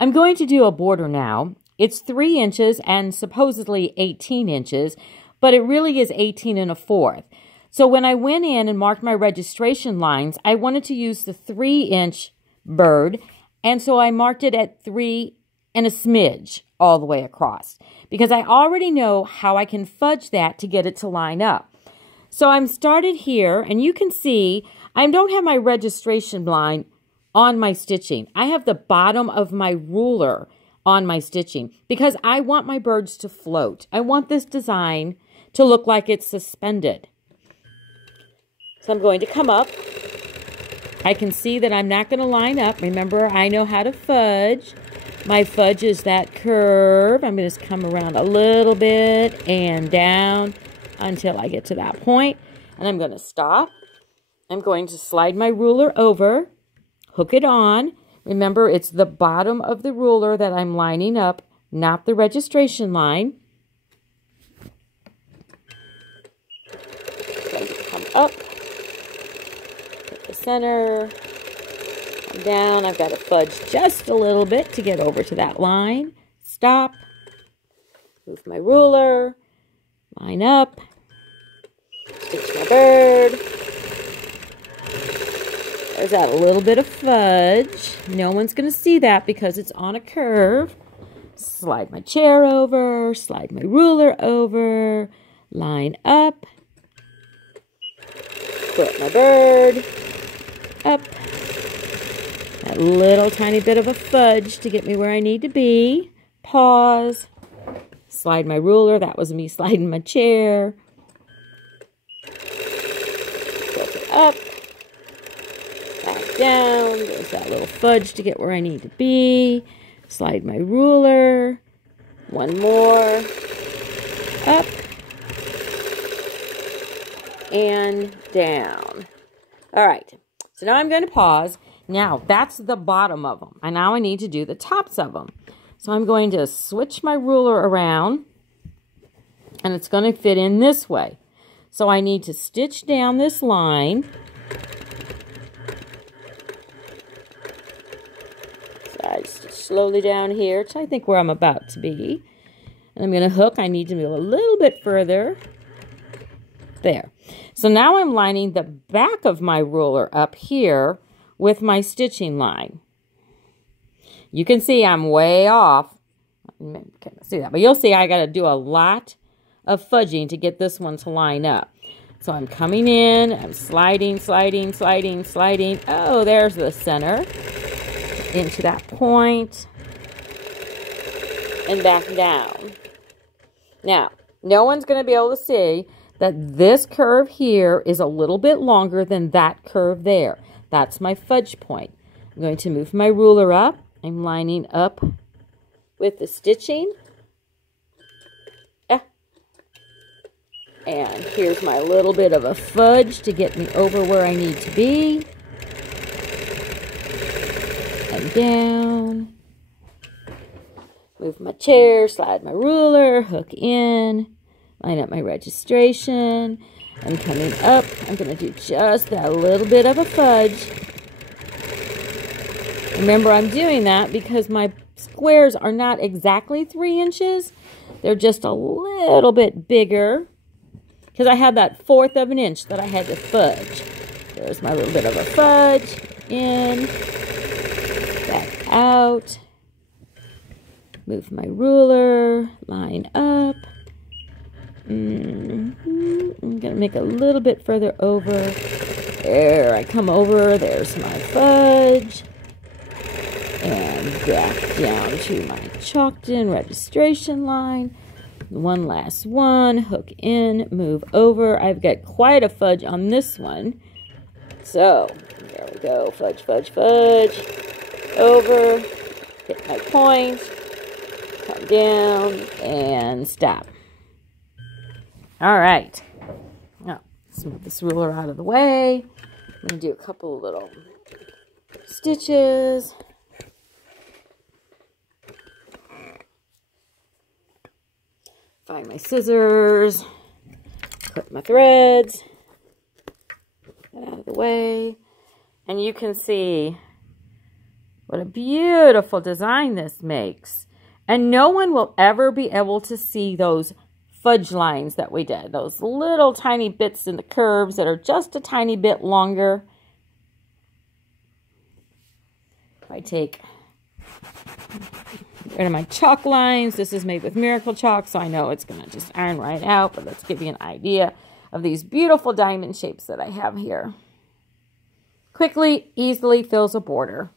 I'm going to do a border now. It's 3 inches and supposedly 18 inches, but it really is 18 1/4. So when I went in and marked my registration lines, I wanted to use the 3-inch bird, and so I marked it at 3 and a smidge all the way across, because I already know how I can fudge that to get it to line up. So I'm started here, and you can see I don't have my registration line on my stitching. I have the bottom of my ruler on my stitching because I want my birds to float. I want this design to look like it's suspended. So I'm going to come up. I can see that I'm not going to line up. Remember, I know how to fudge. My fudge is that curve. I'm going to just come around a little bit and down until I get to that point. And I'm going to stop. I'm going to slide my ruler over, hook it on. Remember, it's the bottom of the ruler that I'm lining up, not the registration line. Come up, hit the center, come down. I've got to fudge just a little bit to get over to that line. Stop, move my ruler, line up, stitch my bird. There's that little bit of fudge. No one's going to see that because it's on a curve. Slide my chair over, slide my ruler over, line up, put my bird up. That little tiny bit of a fudge to get me where I need to be. Pause, slide my ruler. That was me sliding my chair. Tilt it up. Back down, there's that little fudge to get where I need to be. Slide my ruler. One more. Up. And down. All right, so now I'm going to pause. Now, that's the bottom of them. And now I need to do the tops of them. So I'm going to switch my ruler around. And it's going to fit in this way. So I need to stitch down this line. I stitch slowly down here to I think where I'm about to be. And I'm going to hook. I need to move a little bit further. There. So now I'm lining the back of my ruler up here with my stitching line. You can see I'm way off. You can't see that, but you'll see I got to do a lot of fudging to get this one to line up. So I'm coming in, I'm sliding, sliding, sliding, sliding. Oh, there's the center. Into that point. And back down. Now, no one's going to be able to see that this curve here is a little bit longer than that curve there. That's my fudge point. I'm going to move my ruler up. I'm lining up with the stitching. And here's my little bit of a fudge to get me over where I need to be. And down. Move my chair, slide my ruler, hook in, line up my registration. I'm coming up. I'm going to do just that little bit of a fudge. Remember, I'm doing that because my squares are not exactly 3 inches. They're just a little bit bigger because I had that 1/4 of an inch that I had to fudge. There's my little bit of a fudge. In, back out. Move my ruler, line up. I'm going to make a little bit further over. There, I come over. There's my fudge. And back down to my chalked in registration line. One last one. Hook in, move over. I've got quite a fudge on this one. So, there we go. Fudge, fudge, fudge. Over. Hit my point. Come down and stop. All right. Now, let's move this ruler out of the way. I'm going to do a couple of little stitches. Find my scissors. Clip my threads. Get out of the way. And you can see What a beautiful design this makes. And no one will ever be able to see those fudge lines that we did. Those little tiny bits in the curves that are just a tiny bit longer. If I take rid of my chalk lines, this is made with Miracle Chalk, so I know it's going to just iron right out. But let's give you an idea of these beautiful diamond shapes that I have here. Quickly, easily fills a border.